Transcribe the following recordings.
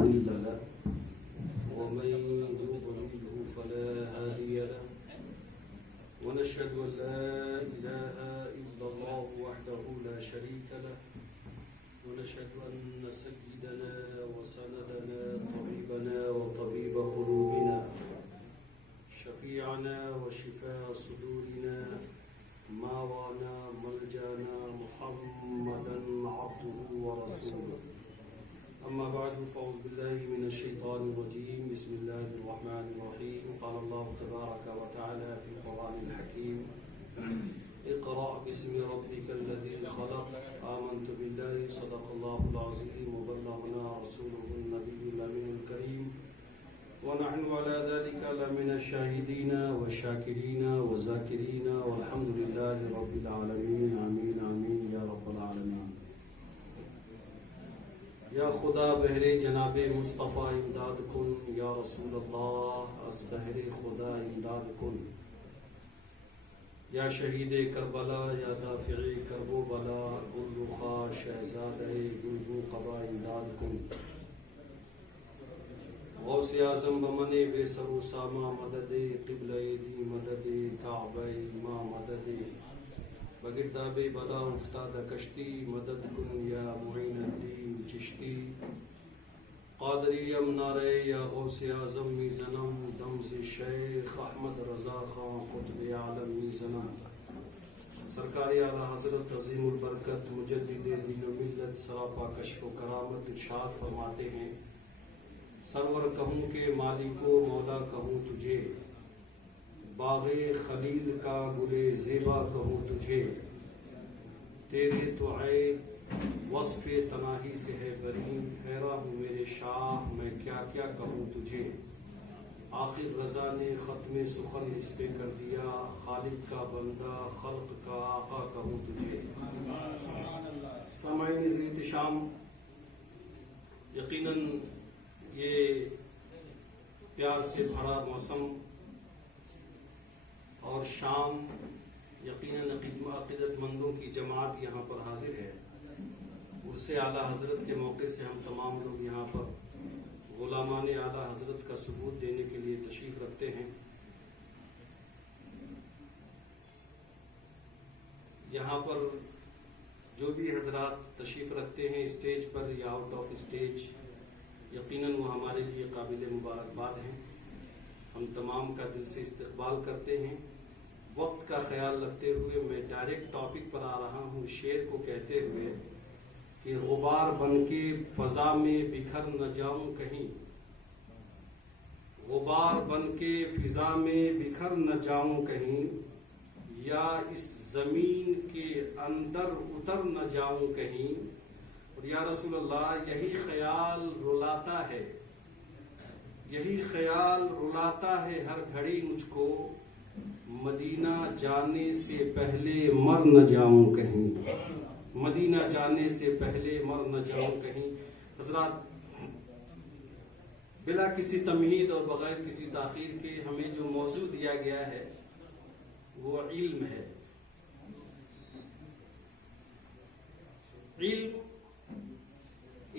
مضل له ومن يضلله فلا هادي له ونشهد أن لا إله إلا الله وحده لا شريك له ونشهد أن سيدنا وسندنا طبيبنا وطبيب قلوبنا شفيعنا وشفاء صدورنا ماوانا ملجانا محمدا عبده ورسوله أما بعد فأعوذ بالله من الشيطان الرجيم بسم الله الرحمن الرحيم قال الله تبارك وتعالى في القرآن الحكيم اقرأ باسم ربك الذي خلق آمنت بالله صدق الله العظيم وبلغنا رسوله النبي الأمين الكريم ونحن على ذلك لمن الشاهدين والشاكرين والذاكرين والحمد لله رب العالمين آمين آمين یا رب العالمین۔ یا خدا بہر جناب مصطفیٰ امداد کن، یا رسول اللہ از بہر خدا امداد کن، یا شہید کربلا یا دافع کرب و بلا گل رخا شہزادہ گلبو قبا امداد کن۔ غوث اعظم بمن بے سر و ساما مدد قبلہ دی مدد کعبہ ما مدد بگرداب بلا افتاد کشتی مدد کن یا معین الدین چشتی قادری امنارے یا غوث اعظم میزنم دمز شیخ احمد رضا خان قطب عالم میزنم۔ سرکار اعلیٰ حضرت عظیم البرکت مجدد دین و ملت سراپا کشف و کرامت ارشاد فرماتے ہیں، سرور کہوں کہ مالک و مولا کہوں تجھے، باغ خلیل کا گلے زیبا کہوں تجھے، تیرے تو ہے وصف تناہی سے ہے برین، حیران ہوں میرے شاہ میں کیا کیا کہوں تجھے، آخر رضا نے ختم سخن اس پہ کر دیا، خالق کا بندہ خلق کا آقا کہوں تجھے۔ سامعین ذی احتشام، یقیناً یہ پیار سے بھرا موسم اور شام، یقیناً عقیدت مندوں کی جماعت یہاں پر حاضر ہے۔ عرص اعلیٰ حضرت کے موقع سے ہم تمام لوگ یہاں پر غلامان اعلیٰ حضرت کا ثبوت دینے کے لیے تشریف رکھتے ہیں۔ یہاں پر جو بھی حضرات تشریف رکھتے ہیں اسٹیج پر یا آؤٹ آف اسٹیج، یقیناً وہ ہمارے لیے قابل مبارکباد ہیں۔ ہم تمام کا دل سے استقبال کرتے ہیں۔ وقت کا خیال رکھتے ہوئے میں ڈائریکٹ ٹاپک پر آ رہا ہوں، شعر کو کہتے ہوئے کہ غبار بن کے فضا میں بکھر نہ جاؤں کہیں، غبار بن کے فضا میں بکھر نہ جاؤں کہیں، یا اس زمین کے اندر اتر نہ جاؤں کہیں۔ اور یا رسول اللہ یہی خیال رلاتا ہے، یہی خیال رلاتا ہے ہر گھڑی مجھ کو، مدینہ جانے سے پہلے مر نہ جاؤں کہیں، مدینہ جانے سے پہلے مر نہ جاؤں کہیں۔ حضرات، بلا کسی تمہید اور بغیر کسی تاخیر کے ہمیں جو موضوع دیا گیا ہے وہ علم ہے۔ علم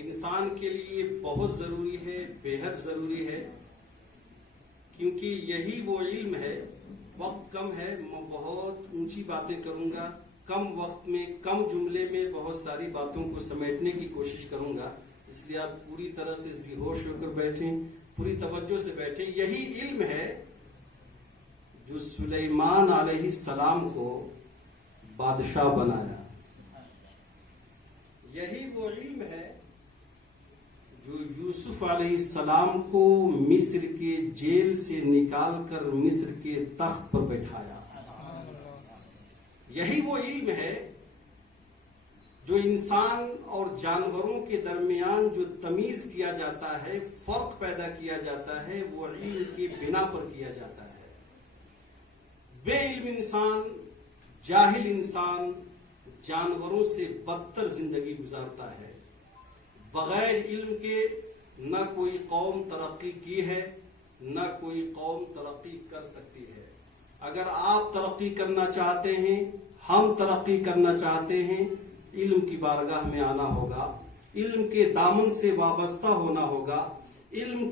انسان کے لیے بہت ضروری ہے، بے حد ضروری ہے، کیونکہ یہی وہ علم ہے۔ وقت کم ہے، میں بہت اونچی باتیں کروں گا، کم وقت میں کم جملے میں بہت ساری باتوں کو سمیٹنے کی کوشش کروں گا، اس لیے آپ پوری طرح سے ذی ہوش ہو کر بیٹھیں، پوری توجہ سے بیٹھیں۔ یہی علم ہے جو سلیمان علیہ السلام کو بادشاہ بنایا، یہی وہ علم ہے جو یوسف علیہ السلام کو مصر کے جیل سے نکال کر مصر کے تخت پر بٹھایا، یہی وہ علم ہے جو انسان اور جانوروں کے درمیان جو تمیز کیا جاتا ہے، فرق پیدا کیا جاتا ہے، وہ علم کی بنا پر کیا جاتا ہے۔ بے علم انسان، جاہل انسان جانوروں سے بدتر زندگی گزارتا ہے۔ بغیر علم کے نہ کوئی قوم ترقی کی ہے، نہ کوئی قوم ترقی کر سکتی ہے۔ اگر آپ ترقی کرنا چاہتے ہیں، ہم ترقی کرنا چاہتے ہیں، علم کی بارگاہ میں آنا ہوگا۔ علم کے دامن سے وابستہ ہونا ہوگا، علم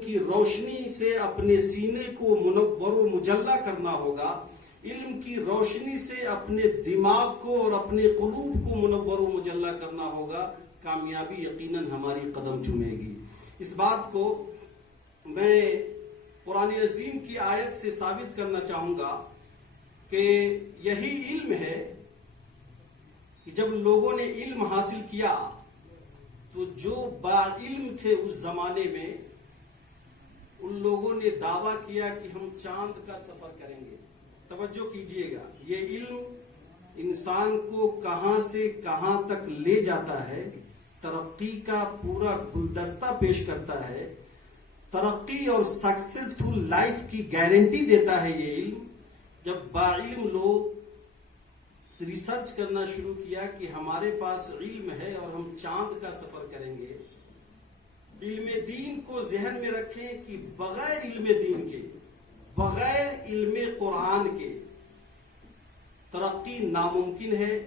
کی روشنی سے اپنے سینے کو منور و مجلہ کرنا ہوگا، علم کی روشنی سے اپنے دماغ کو اور اپنے قلوب کو منور و مجلہ کرنا ہوگا، کامیابی یقیناً ہماری قدم چومے گی۔ اس بات کو میں قرآن عظیم کی آیت سے ثابت کرنا چاہوں گا کہ یہی علم ہے کہ جب لوگوں نے علم حاصل کیا تو جو با علم تھے اس زمانے میں، ان لوگوں نے دعویٰ کیا کہ ہم چاند کا سفر کریں گے۔ توجہ کیجئے گا، یہ علم انسان کو کہاں سے کہاں تک لے جاتا ہے، ترقی کا پورا گلدستہ پیش کرتا ہے، ترقی اور سکسیسفل لائف کی گارنٹی دیتا ہے یہ علم۔ جب باعلم لوگ ریسرچ کرنا شروع کیا کہ ہمارے پاس علم ہے اور ہم چاند کا سفر کریں گے، علم دین کو ذہن میں رکھیں کہ بغیر علم دین کے، بغیر علم قرآن کے ترقی ناممکن ہے،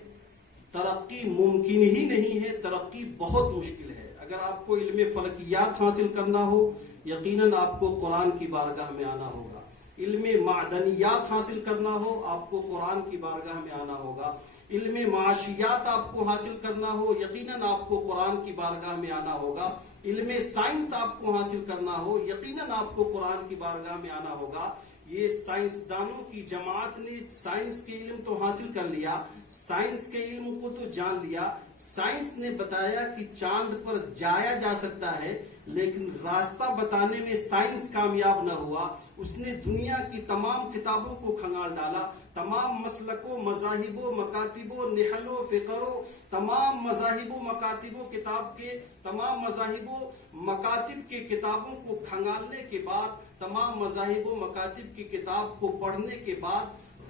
ترقی ممکن ہی نہیں ہے، ترقی بہت مشکل ہے۔ اگر آپ کو علم فلکیات حاصل کرنا ہو، یقیناً آپ کو قرآن کی بارگاہ میں آنا ہوگا۔ علم معدنیات حاصل کرنا ہو، آپ کو قرآن کی بارگاہ میں آنا ہوگا۔ علم معاشیات آپ کو حاصل کرنا ہو، یقیناً آپ کو قرآن کی بارگاہ میں آنا ہوگا۔ علم سائنس آپ کو حاصل کرنا ہو، یقیناً آپ کو قرآن کی بارگاہ میں آنا ہوگا۔ یہ سائنسدانوں کی جماعت نے سائنس کے علم تو حاصل کر لیا، سائنس کے علم کو تو جان لیا، سائنس نے بتایا کہ چاند پر جایا جا سکتا ہے، لیکن راستہ بتانے میں سائنس کامیاب نہ ہوا۔ اس نے دنیا کی تمام کتابوں کو کھنگال ڈالا، تمام مسلکوں، مذاہبوں، مکاتبوں، نحلوں، فقروں، تمام مذاہبوں، مکاتبوں، کتاب کے تمام مذاہبوں، مکاتب کے کتابوں کو کھنگالنے کے بعد، تمام مذاہب و مکاتب کی کتاب کو پڑھنے کے بعد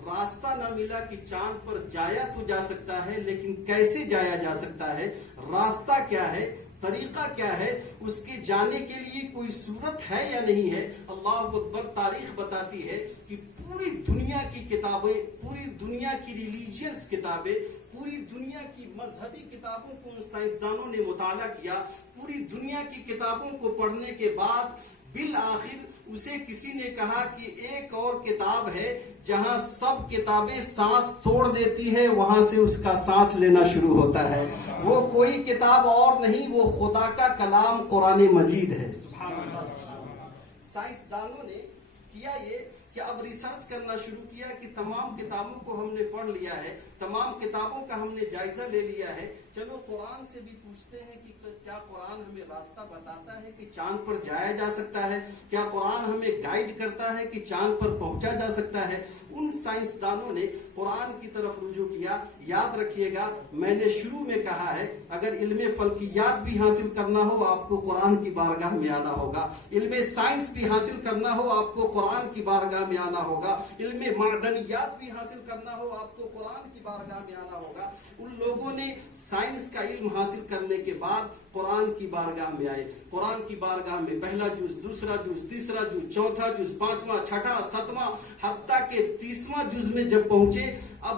راستہ نہ ملا کہ چاند پر جایا تو جا سکتا ہے، لیکن کیسے جایا جا سکتا ہے، راستہ کیا ہے، طریقہ کیا ہے، اس کے جانے کے لیے کوئی صورت ہے یا نہیں ہے۔ اللہ اکبر، تاریخ بتاتی ہے کہ پوری دنیا کی کتابیں، پوری دنیا کی ریلیجنس کتابیں، پوری دنیا کی مذہبی کتابوں کو ان سائنسدانوں نے مطالعہ کیا۔ پوری دنیا کی کتابوں کو پڑھنے کے بعد بالآخر اسے کسی نے کہا کہ ایک اور کتاب ہے جہاں سب کتابیں سانس توڑ دیتی ہے، وہاں سے اس کا سانس لینا شروع ہوتا ہے۔ وہ کوئی کتاب اور نہیں، وہ خدا کا کلام قرآن مجید ہے۔ سائنسدانوں نے کیا یہ کہ اب ریسرچ کرنا شروع کیا کہ تمام کتابوں کو ہم نے پڑھ لیا ہے، تمام کتابوں کا ہم نے جائزہ لے لیا ہے، چلو قرآن سے بھی پوچھتے ہیں کہ کیا قرآن ہمیں راستہ بتاتا ہے کہ چاند پر جایا جا سکتا ہے، کیا قرآن ہمیں گائیڈ کرتا ہے کہ چاند پر پہنچا جا سکتا ہے۔ ان سائنسدانوں نے قرآن کی طرف رجوع کیا۔ یاد رکھیے گا، میں نے شروع میں کہا ہے اگر علم فلکیات بھی حاصل کرنا ہو آپ کو قرآن کی بارگاہ میں آنا ہوگا، علم سائنس بھی حاصل کرنا ہو آپ کو قرآن کی بارگاہ میں آنا ہوگا، علم معدنیات بھی حاصل کرنا ہو آپ کو قرآن کی بارگاہ میں آنا ہوگا۔ ان لوگوں نے سائنس کا علم حاصل کرنے کے بعد قرآن کی بارگاہ میں آئے۔ قرآن کی بارگاہ میں پہلا جز، دوسرا جز، تیسرا جز، چوتھا جز، پانچواں، چھٹا، ساتواں، حتیٰ کہ 30واں جز میں جب پہنچے، اب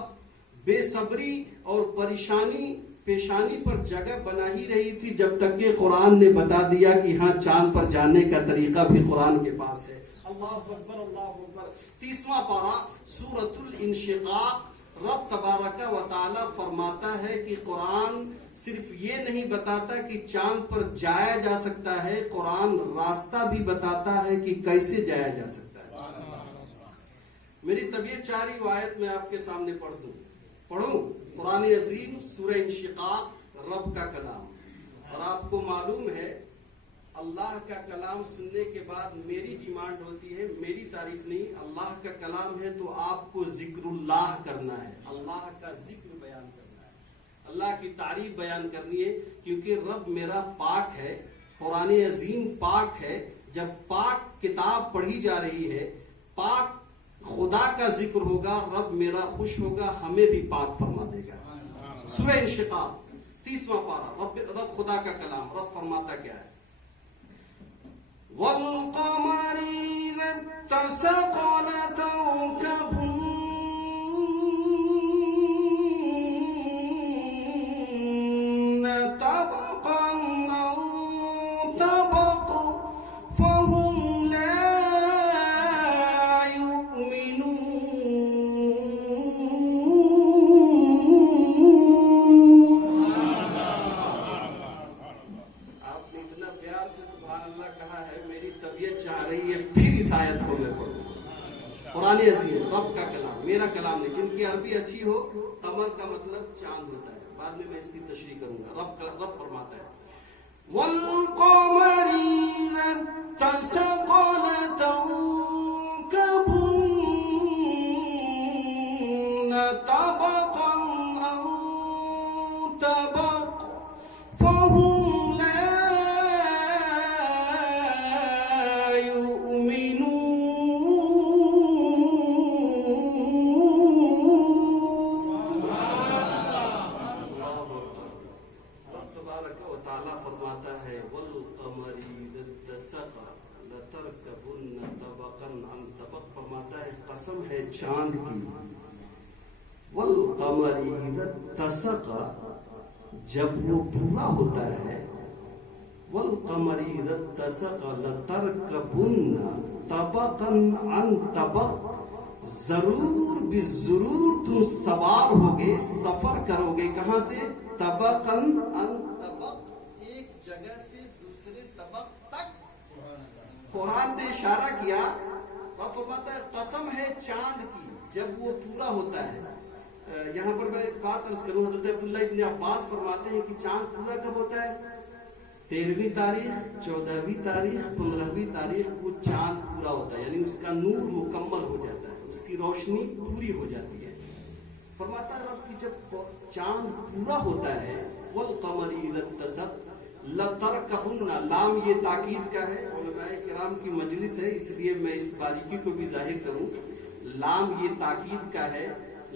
بے صبری اور پریشانی پیشانی پر جگہ بنا ہی رہی تھی جب تک کہ قرآن نے بتا دیا کہ ہاں چاند پر جانے کا طریقہ بھی قرآن کے پاس ہے۔ اللہ اکبر، اللہ اکبر۔ 30واں پارہ سورۃ الانشقاق، رب تبارک و تعالی فرماتا ہے کہ قرآن صرف یہ نہیں بتاتا کہ چاند پر جایا جا سکتا ہے، قرآن راستہ بھی بتاتا ہے کہ کیسے جایا جا سکتا ہے۔ میری طبیعت چاہ رہی وہ آیت میں آپ کے سامنے پڑھوں۔ قرآن عظیم سورہ انشقاق، رب کا کلام، اور آپ کو معلوم ہے اللہ کا کلام سننے کے بعد میری ڈیمانڈ ہوتی ہے، میری تعریف نہیں، اللہ کا کلام ہے تو آپ کو ذکر اللہ کرنا ہے، اللہ کا ذکر بیان کرنا ہے، اللہ کی تعریف بیان کرنی ہے، کیونکہ رب میرا پاک ہے، قرآن عظیم پاک ہے۔ جب پاک کتاب پڑھی جا رہی ہے، پاک خدا کا ذکر ہوگا، رب میرا خوش ہوگا، ہمیں بھی پاک فرما دے گا۔ سورہ انشقاق 30واں پارہ، رب خدا کا کلام، رب فرماتا کیا ہے؟ وَالْقَمَرِ إِذَا اتَّسَقَ لَكَوْكَبٌ تَبْقَى قرآن عظیم رب کا کلام، میرا کلام نہیں. جن کی عربی اچھی ہو، قمر کا مطلب چاند ہوتا ہے، بعد میں اس کی تشریح کروں گا. رب فرماتا ہے وَالْقَمَرِ إِذَا اتَّسَقَ لَتَرْكَبُنَّ طَبَقًا عَن طَبَقٍ فَهُمْ لَا قسم ہے چاند کی. والقمر اذا اتسق، جب وہ پورا ہوتا ہے. والقمر اذا اتسق لترکبن طبقا عن طبق، ضرور بالضرور تم سوار ہوگے، سفر کرو گے. کہاں سے؟ طبقا عن طبق، ایک جگہ سے دوسرے طبق تک. قرآن نے اشارہ کیا، رب فرماتا ہے قسم ہے چاند کی جب وہ پورا ہوتا ہے. یہاں پر میں ایک بات عرض کروں. حضرت عبداللہ ابن عباس فرماتے ہیں کہ چاند پورا کب ہوتا ہے؟ 13ویں تاریخ، 14ویں تاریخ، 15ویں تاریخ کو چاند پورا ہوتا ہے، یعنی اس کا نور مکمل ہو جاتا ہے، اس کی روشنی پوری ہو جاتی ہے. فرماتا ہے رب کہ جب چاند پورا ہوتا ہے، والقمر اذا اتسق لترکبن، لام یہ تاکید کا ہے. علماء کرام کی مجلس ہے اس لیے میں اس باریکی کو بھی ظاہر کروں. لام یہ تاکید کا ہے،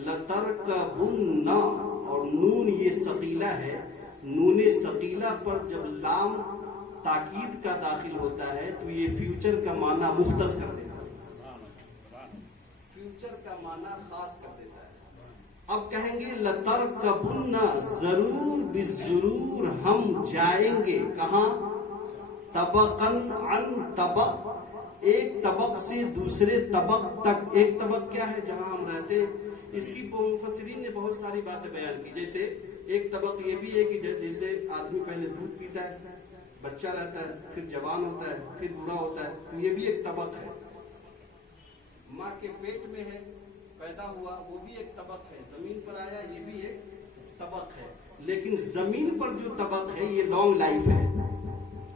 لترکبن، اور نون یہ ثقیلہ ہے. نون ثقیلہ پر جب لام تاکید کا داخل ہوتا ہے تو یہ فیوچر کا معنی مختص کر دیتا ہے، فیوچر کا معنی خاص کر دیتا ہے. اب کہیں گے لترکبن، ضرور بالضرور ہم جائیں گے. کہاں؟ طبقا عن طبق، ایک طبق سے دوسرے طبق تک. ایک طبق کیا ہے؟ جہاں ہم رہتے ہیں. اس کی مفسرین نے بہت ساری باتیں بیان کی. جیسے ایک طبق یہ بھی ہے کہ جیسے آدمی پہلے دودھ پیتا ہے، بچہ رہتا ہے، پھر جوان ہوتا ہے، پھر بوڑھا ہوتا ہے، تو یہ بھی ایک طبق ہے. ماں کے پیٹ میں ہے، پیدا ہوا، وہ بھی ایک طبق ہے. زمین پر آیا، یہ بھی ایک طبق ہے. لیکن زمین پر جو طبق ہے یہ لانگ لائف ہے.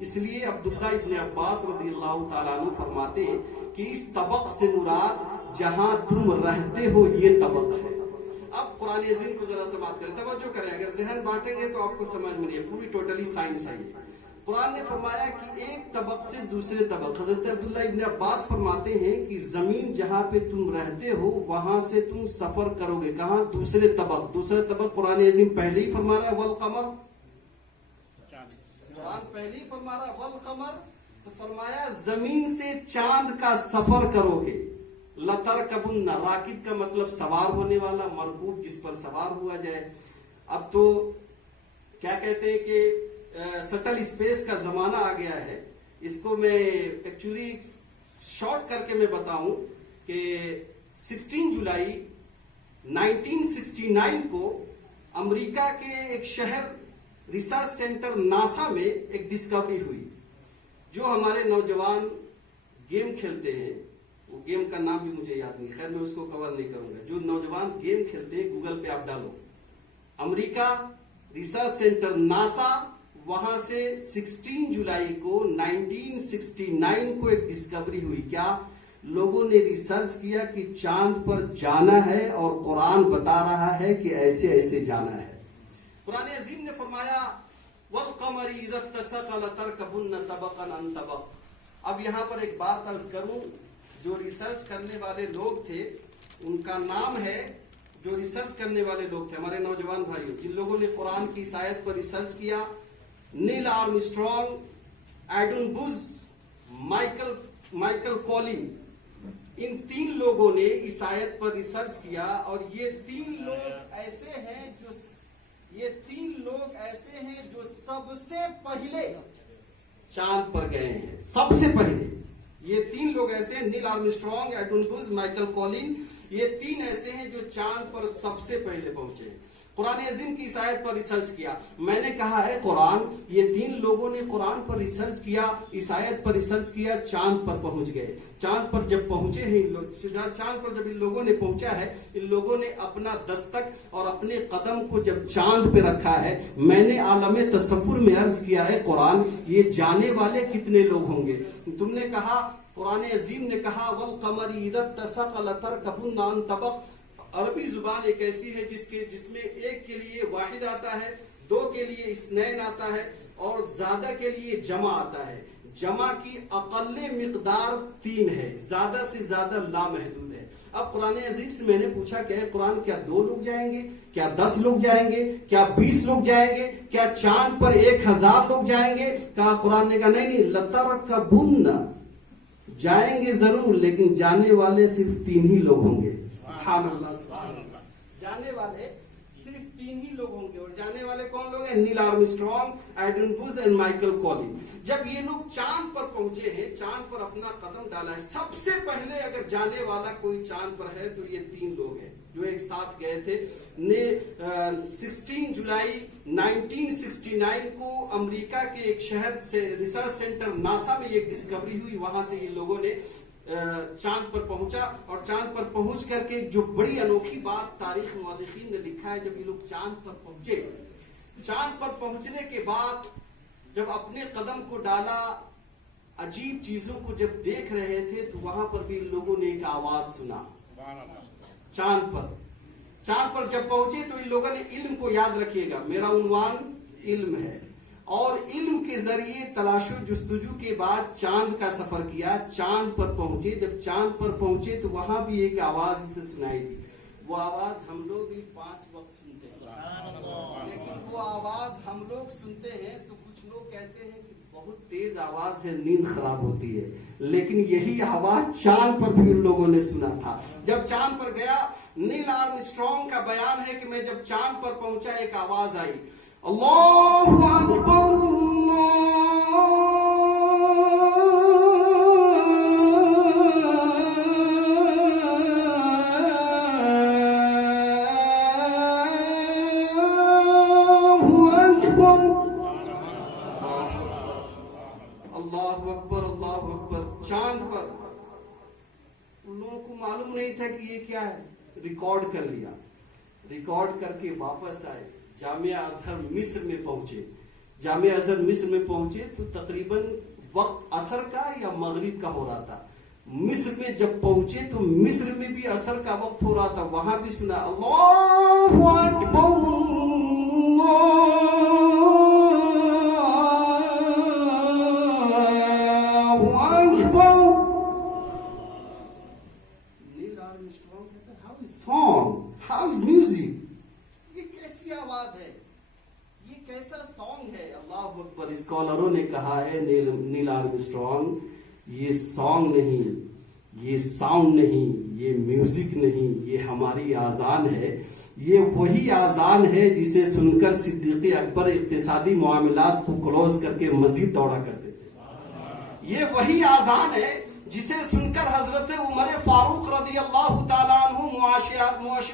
اس لیے عبداللہ ابن عباس رضی اللہ تعالیٰ عنہ فرماتے ہیں کہ اس طبق سے مراد جہاں تم رہتے ہو یہ طبق ہے. اب قرآن عظیم کو ذرا سماعت کریں، توجہ کریں. اگر ذہن بانٹیں گے تو آپ کو سمجھ میں نہیں ہے، پوری ٹوٹلی سائنس ہے. قرآن نے فرمایا کہ ایک طبق سے دوسرے طبق. حضرت عبداللہ ابن عباس فرماتے ہیں کہ زمین جہاں پہ تم رہتے ہو وہاں سے تم سفر کرو گے. کہاں؟ دوسرے طبق. دوسرے طبق قرآن عظیم پہلے ہی فرما رہا ہے والقمر، قرآن پہلے ہی فرما رہا ہے والقمر، تو فرمایا زمین سے چاند کا سفر کرو گے. لترکبن، راکب کا مطلب سوار ہونے والا، مرکوب جس پر سوار ہوا جائے. اب تو کیا کہتے ہیں کہ سٹل اسپیس کا زمانہ آ گیا ہے. اس کو میں ایکچولی شارٹ کر کے میں بتاؤں کہ 16 جولائی 1969 کو امریکہ کے ایک شہر ریسرچ سینٹر ناسا میں ایک ڈسکوری ہوئی. جو ہمارے نوجوان گیم کھیلتے ہیں، وہ گیم کا نام بھی مجھے یاد نہیں، خیر میں اس کو کور نہیں کروں گا. جو نوجوان گیم کھیلتے ہیں گوگل پہ آپ ڈالو امریکہ ریسرچ سینٹر ناسا، وہاں سے 16 جولائی کو 1969 کو ایک ڈسکوری ہوئی. کیا؟ لوگوں نے ریسرچ کیا کہ چاند پر جانا ہے اور قرآن بتا رہا ہے کہ ایسے ایسے جانا ہے. قرآن عظیم نے فرمایا وَالْقَمَرِ إِذَا اتَّسَقَ لَتَرْكَبُنَّ طَبَقًا عَن طَبَقٍ. اب یہاں پر ایک بات عرض کروں. جو ریسرچ کرنے والے لوگ تھے ان کا نام ہے، جو ریسرچ کرنے والے لوگ تھے ہمارے نوجوان بھائیوں، جن لوگوں نے قرآن کی اس آیت پر ریسرچ کیا، نیل آرمسٹرانگ، ایڈن بوز، مائیکل کولن، ان 3 لوگوں نے اس آیت پر ریسرچ کیا. اور یہ 3 لوگ ایسے ہیں جو سب سے پہلے چاند پر گئے ہیں. سب سے پہلے یہ 3 لوگ ایسے ہیں، نیل آرمسٹرانگ، ایڈن بوز، مائیکل کولن. یہ 3 ایسے ہیں جو چاند پر سب سے پہلے پہنچے ہیں. قرآن عظیم کی اس آیت پر ریسرچ کیا. میں نے کہا ہے قرآن، یہ 3 لوگوں نے قرآن پر ریسرچ کیا، اس آیت پر ریسرچ کیا، چاند پر پہنچ گئے. چاند پر جب پہنچے ہیں چاند پر جب ان لوگوں نے پہنچا ہے، ان لوگوں نے اپنا دستک اور اپنے قدم کو جب چاند پہ رکھا ہے، میں نے عالم تصور میں عرض کیا ہے قرآن یہ جانے والے کتنے لوگ ہوں گے؟ تم نے کہا، قرآن عظیم نے کہا وَالْقَمَرِ إِذَا اتَّسَقَ لَتَرْكَبُنَّ عَنْ طَبَقٍ. عربی زبان ایک ایسی ہے جس میں ایک کے لیے واحد آتا ہے، 2 کے لیے اثنین آتا ہے، اور زیادہ کے لیے جمع آتا ہے. جمع کی اقل مقدار 3 ہے، زیادہ سے زیادہ لامحدود ہے. اب قرآن عظیم سے میں نے پوچھا کہ قرآن کیا 2 لوگ جائیں گے، کیا 10 لوگ جائیں گے، کیا 20 لوگ جائیں گے، کیا چاند پر 1000 لوگ جائیں گے؟ کہا قرآن نے کہا نہیں، لَتَرْكَبُنَّ، جائیں گے ضرور لیکن جانے والے صرف 3 ہی لوگ ہوں گے. سبحان اللہ، سبحان اللہ. جانے والے صرف 3 ہی لوگ ہوں گے. اور جانے والے کون لوگ ہیں؟ Neil Armstrong, Edwin Buzz and Michael Collins. جب یہ لوگ چاند پر پہنچے ہیں، چاند پر اپنا قدم ڈالا ہے، سب سے پہلے اگر جانے والا کوئی چاند پر ہے تو یہ 3 لوگ ہیں جو ایک ساتھ گئے تھے. 16 جولائی 1969 کو امریکہ کے ایک شہر سے ریسرچ سینٹر ناسا میں ایک ڈسکوری ہوئی، وہاں سے یہ لوگوں نے چاند پر پہنچا. اور چاند پر پہنچ کر کے جو بڑی انوکھی بات تاریخ مورخین نے لکھا ہے، جب یہ لوگ چاند پر پہنچے، چاند پر پہنچنے کے بعد جب اپنے قدم کو ڈالا، عجیب چیزوں کو جب دیکھ رہے تھے، تو وہاں پر بھی ان لوگوں نے ایک آواز سنا. چاند پر جب پہنچے تو ان لوگوں نے، علم کو یاد رکھیے گا، میرا عنوان علم ہے، اور علم کے ذریعے تلاش و جستجو کے بعد چاند کا سفر کیا. چاند پر پہنچے، جب چاند پر پہنچے تو وہاں بھی ایک آواز اسے سنائی دی. وہ آواز ہم لوگ بھی 5 وقت سنتے ہیں، لیکن وہ آواز ہم لوگ سنتے ہیں تو کچھ لوگ کہتے ہیں کہ بہت تیز آواز ہے، نیند خراب ہوتی ہے. لیکن یہی آواز چاند پر بھی ان لوگوں نے سنا تھا. جب چاند پر گیا، نیل آرمسٹرانگ کا بیان ہے کہ میں جب چاند پر پہنچا ایک آواز آئی، اللہ اکبر اللہ اکبر، اللہ اکبر. چاند پر ان لوگوں کو معلوم نہیں تھا کہ یہ کیا ہے. ریکارڈ کر لیا، ریکارڈ کر کے واپس آئے. جامعہ ازہر مصر میں پہنچے. جامعہ ازہر مصر میں پہنچے تو تقریباً وقت عصر کا یا مغرب کا ہو رہا تھا. مصر میں جب پہنچے تو مصر میں بھی عصر کا وقت ہو رہا تھا، وہاں بھی سنا اللہ اکبر اللہ اکبر. نیل آرمسٹرانگ کہتا ہے how is song, how is music, یہ کیسی آواز ہے، یہ کیسا سانگ ہے. اللہ اکبر. اسکالروں نے کہا ہے نیل آرمسٹرانگ یہ سانگ نہیں، یہ ساؤنڈ نہیں، یہ میوزک نہیں، یہ ہماری آذان ہے. یہ وہی آذان ہے جسے سن کر صدیق اکبر اقتصادی معاملات کو کلوز کر کے مزید دوڑا کرتے تھے. یہ وہی آذان ہے جسے سن کر حضرت عمر فاروق رضی اللہ تعالیٰ عنہ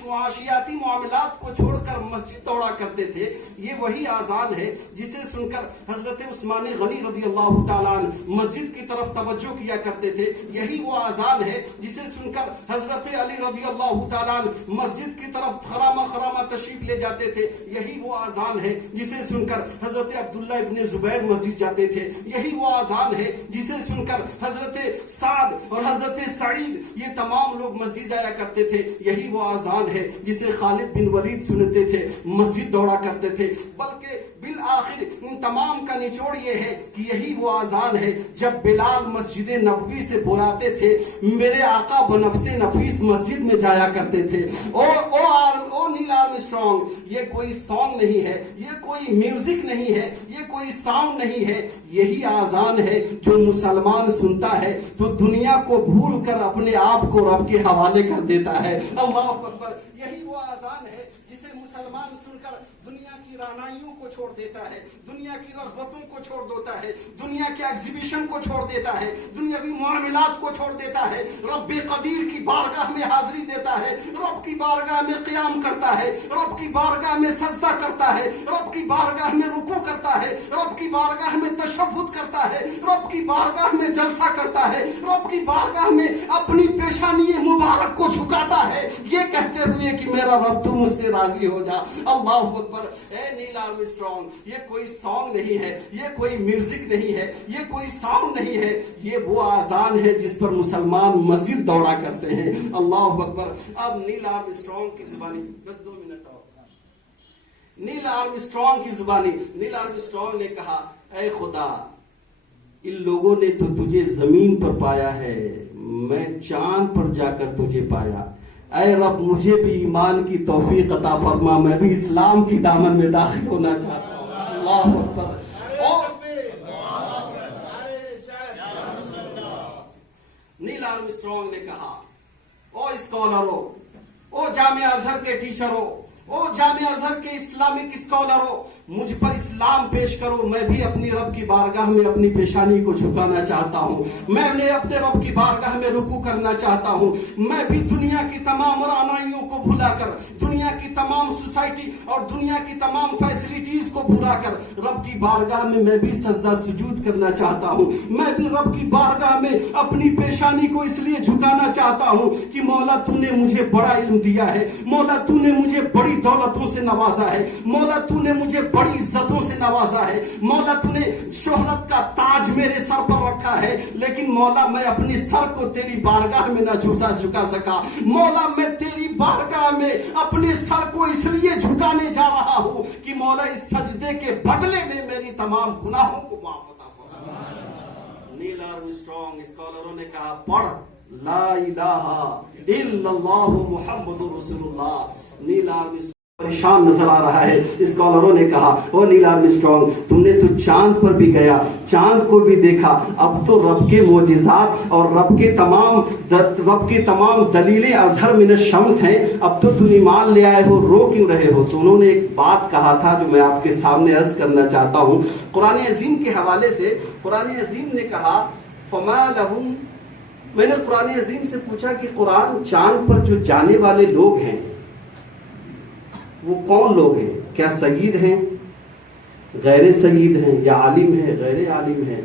معاشیاتی معاملات کو چھوڑ کر مسجد دوڑا کرتے تھے. یہ وہی آذان ہے جسے سن کر حضرت عثمان غنی رضی اللہ تعالیٰ عنہ مسجد کی طرف توجہ کیا کرتے تھے. یہی وہ آذان ہے جسے سن کر حضرت علی رضی اللہ تعالیٰ عنہ مسجد کی طرف خرامہ خرامہ تشریف لے جاتے تھے. یہی وہ آذان ہے جسے سن کر حضرت عبداللہ ابن زبیر مسجد جاتے تھے. یہی وہ آذان ہے جسے سن کر حضرت سعد اور حضرت سعید یہ تمام لوگ مسجد جایا کرتے تھے. یہی وہ آذان ہے جسے خالد بن ولید سنتے تھے، مسجد دوڑا کرتے تھے. بلکہ بالآخر ان تمام کا نچوڑ یہ ہے کہ یہی وہ آذان ہے جب بلال مسجد نبوی سے بلاتے تھے میرے آقا بنفس نفیس مسجد میں جایا کرتے تھے. او نیل آرمسٹرانگ، یہ کوئی سانگ نہیں ہے، یہ کوئی میوزک نہیں ہے، یہ کوئی ساؤنڈ نہیں ہے. یہی آذان ہے جو مسلمان سنتا ہے تو دنیا کو بھول کر اپنے آپ کو رب کے حوالے کر دیتا ہے. اللہ اکبر. یہی وہ آذان ہے جسے مسلمان سن کر دنیا کی رعنائیوں کو چھوڑ دیتا ہے, دنیا کی رغبتوں کو چھوڑ دیتا ہے, دنیا کے ایگزیبیشن کو چھوڑ دیتا ہے, دنیاوی معاملات کو چھوڑ دیتا ہے, رب قدیر کی بارگاہ میں حاضری دیتا ہے, رب کی بارگاہ میں قیام کرتا ہے, رب کی بارگاہ میں سجدہ کرتا ہے, رب کی بارگاہ میں رکوع کرتا ہے, رب کی بارگاہ میں تشہد کرتا ہے, رب کی بارگاہ میں جلسہ کرتا ہے, رب کی بارگاہ میں اپنی پیشانی مبارک کو جھکاتا ہے, یہ کہتے ہوئے کہ میرا رب تو مجھ سے راضی ہو جا. اللہ اکبر. اے نیل آرمسٹرانگ, یہ کوئی سانگ نہیں ہے, یہ کوئی میوزک نہیں ہے, یہ کوئی ساؤنڈ نہیں ہے, یہ وہ آذان ہے جس پر مسلمان مسجد دوڑا کرتے ہیں. اللہ اکبر. اب نیل آرمسٹرانگ کی زبانی, بس 2 منٹ اور. نیل آرمسٹرانگ کی زبانی, نیل آرمسٹرانگ نے کہا, اے خدا, ان لوگوں نے تو تجھے زمین پر پایا ہے, میں چاند پر جا کر تجھے پایا. اے رب, مجھے بھی ایمان کی توفیق عطا فرما, میں بھی اسلام کی دامن میں داخل ہونا چاہتا ہوں. اللہ اکبر. نیل آرمسٹرانگ نے کہا, او اسکالروں, او جامعہ ازہر کے ٹیچروں, او جامعہ ازہر کے اسلامک اسکالروں, مجھ پر اسلام پیش کرو, میں بھی اپنی رب کی بارگاہ میں اپنی پیشانی کو جھکانا چاہتا ہوں, میں نے اپنے رب کی بارگاہ میں رکوع کرنا چاہتا ہوں, میں بھی دنیا کی تمام رعنائیوں کو بھلا کر, دنیا کی تمام سوسائٹی اور دنیا کی تمام فیسلٹیز کو بھلا کر رب کی بارگاہ میں بھی سجدہ سجود کرنا چاہتا ہوں, میں بھی رب کی بارگاہ میں اپنی پیشانی کو اس لیے جھکانا چاہتا ہوں کہ مولا تو نے مجھے بڑا علم دیا ہے, مولا تو نے مجھے بڑی دولتوں سے نوازا ہے, مولا تو نے مجھے بڑی عزتوں سے نوازا ہے, مولا تو نے شہرت کا تاج میرے سر پر رکھا ہے, لیکن مولا میں اپنے سر کو تیری بارگاہ میں نہ جھکا سکا. مولا میں تیری بارگاہ میں اپنے سر کو اس لیے جھکانے جا رہا ہوں کہ مولا اس سجدے کے بدلے میں میری تمام گناہوں کو معاف عطا فرما. نیل آرمسٹرانگ اسکالروں نے کہا, پڑھ لا الہ الا اللہ محمد رسول اللہ. نیل آرمسٹرانگ پریشان نظر آ رہا ہے. اسکالروں نے کہا, او نیل آرمسٹرانگ, تم نے تو چاند پر بھی گیا, چاند کو بھی دیکھا, اب تو رب کے معجزات اور رب کے تمام دلیلیں اظہر من الشمس ہیں, اب تو تم ایمان لے آئے ہو, رو کیوں رہے ہو؟ تو انہوں نے ایک بات کہا تھا جو میں آپ کے سامنے عرض کرنا چاہتا ہوں. قرآن عظیم کے حوالے سے قرآن عظیم نے کہا, فما لہم, میں نے قرآن عظیم سے پوچھا کہ قرآن چاند پر جو جانے والے لوگ ہیں وہ کون لوگ ہیں؟ کیا سید ہیں, غیر سید ہیں, یا عالم ہے, غیر عالم ہے,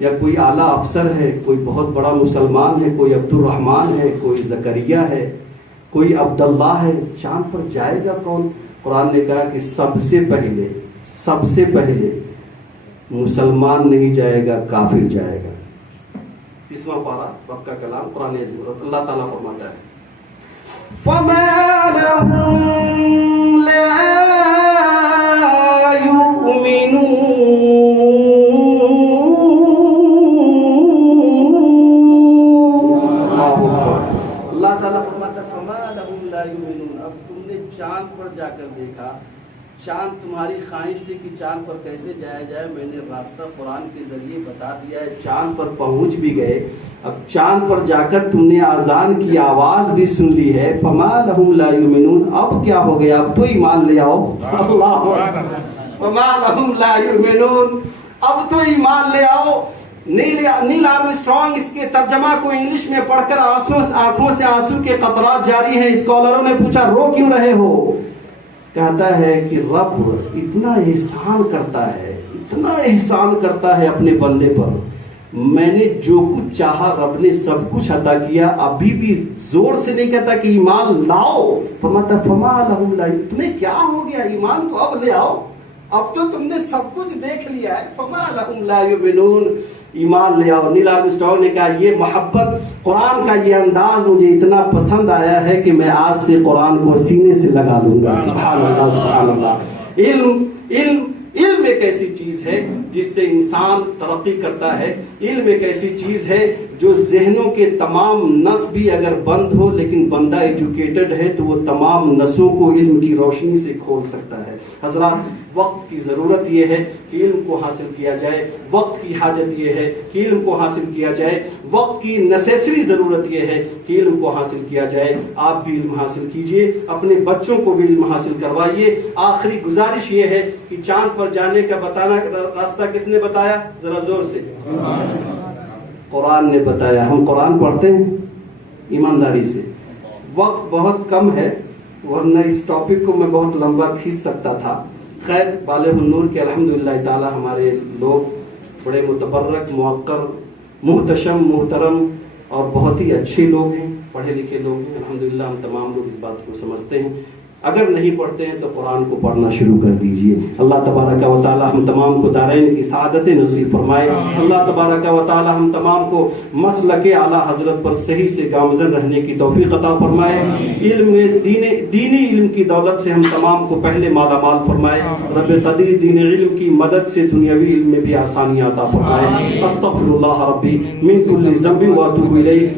یا کوئی اعلیٰ افسر ہے, کوئی بہت بڑا مسلمان ہے, کوئی عبد الرحمن ہے, کوئی زکریا ہے, کوئی عبداللہ ہے, چاند پر جائے گا کون؟ قرآن نے کہا کہ سب سے پہلے مسلمان نہیں جائے گا, کافر جائے گا. 30واں پارہ رب کا کلام قرآن عظیم, اللہ تعالیٰ فرماتا ہے, فَمَا لَهُمْ لَا يُؤْمِنُونَ. اللہ تعالیٰ فرماتا ہے, فَمَا لَهُمْ لَا يُؤْمِنُونَ. اب تم نے چاند پر جا کر دیکھا, چاند تمہاری خواہش تھی کہ چاند پر کیسے جایا جائے, میں نے راستہ قرآن کے ذریعے بتا دیا ہے, چاند پر پہنچ بھی گئے. اب چاند پر جا کر تم نے اذان کی آواز بھی سن لی ہے, فما لہم لا یؤمنون. اب کیا ہو گیا, اب تو ایمان لے آؤ. اللہ, فما لہم لا یؤمنون, اب تو ایمان لے آؤ. نیل آرمسٹرانگ اس کے ترجمہ کو انگلش میں پڑھ کر آنکھوں سے آنسو کے قطرات جاری ہیں. اسکالروں نے پوچھا, رو کیوں رہے ہو؟ کہتا ہے کہ رب اتنا احسان کرتا ہے اپنے بندے پر, میں نے جو کچھ چاہا رب نے سب کچھ عطا کیا, ابھی بھی زور سے نہیں کہتا کہ ایمان لاؤ. فما لہم لا, تمہیں کیا ہو گیا, ایمان تو اب لے آؤ, اب تو تم نے سب کچھ دیکھ لیا ہے. فما لہم لا یؤمنون, ایمان لے آؤ. نیل آرمسٹرانگ نے کہا, یہ محبت, قرآن کا یہ انداز مجھے اتنا پسند آیا ہے کہ میں آج سے قرآن کو سینے سے لگا لوں گا. سبحان اللہ, سبحان اللہ. علم ایک ایسی چیز ہے جس سے انسان ترقی کرتا ہے. علم ایک ایسی چیز ہے جو ذہنوں کے تمام نس بھی اگر بند ہو, لیکن بندہ ایجوکیٹڈ ہے تو وہ تمام نسوں کو علم کی روشنی سے کھول سکتا ہے. حضرات, وقت کی ضرورت یہ ہے کہ علم کو حاصل کیا جائے، وقت کی حاجت یہ ہے کہ علم کو حاصل کیا جائے، وقت کی نیسیسری ضرورت یہ ہے کہ علم کو حاصل کیا جائے۔ آپ بھی علم حاصل کیجئے، اپنے بچوں کو بھی علم حاصل کروائیے۔ آخری گزارش یہ ہے کہ چاند پر جانے کا راستہ کس نے بتایا؟ ذرا زور سے۔ قرآن نے بتایا۔ ہم قرآن پڑھتے ہیں ایمانداری سے۔ وقت بہت کم ہے ورنہ اس ٹاپک کو میں بہت لمبا کھینچ سکتا تھا۔ خیر، بالغ النور کے الحمدللہ تعالی ہمارے لوگ بڑے متبرک، موقر، محتشم، محترم اور بہت ہی اچھے لوگ ہیں، پڑھے لکھے لوگ ہیں۔ الحمدللہ ہم تمام لوگ اس بات کو سمجھتے ہیں۔ اگر نہیں پڑھتے ہیں تو قرآن کو پڑھنا شروع کر دیجئے۔ اللہ تبارک و تعالی ہم تمام کو دارین کی سعادت نصیب فرمائے۔ اللہ تبارک و تعالی ہم تمام کو مسلک اعلیٰ حضرت پر صحیح سے گامزن رہنے کی توفیق عطا فرمائے۔ علم دینی علم کی دولت سے ہم تمام کو پہلے مالا مال فرمائے۔ رب قدیر دین علم کی مدد سے دنیاوی علم میں بھی آسانی عطا فرمائے۔ استغفر اللہ ربی من کل ذنب واتوب الیہ۔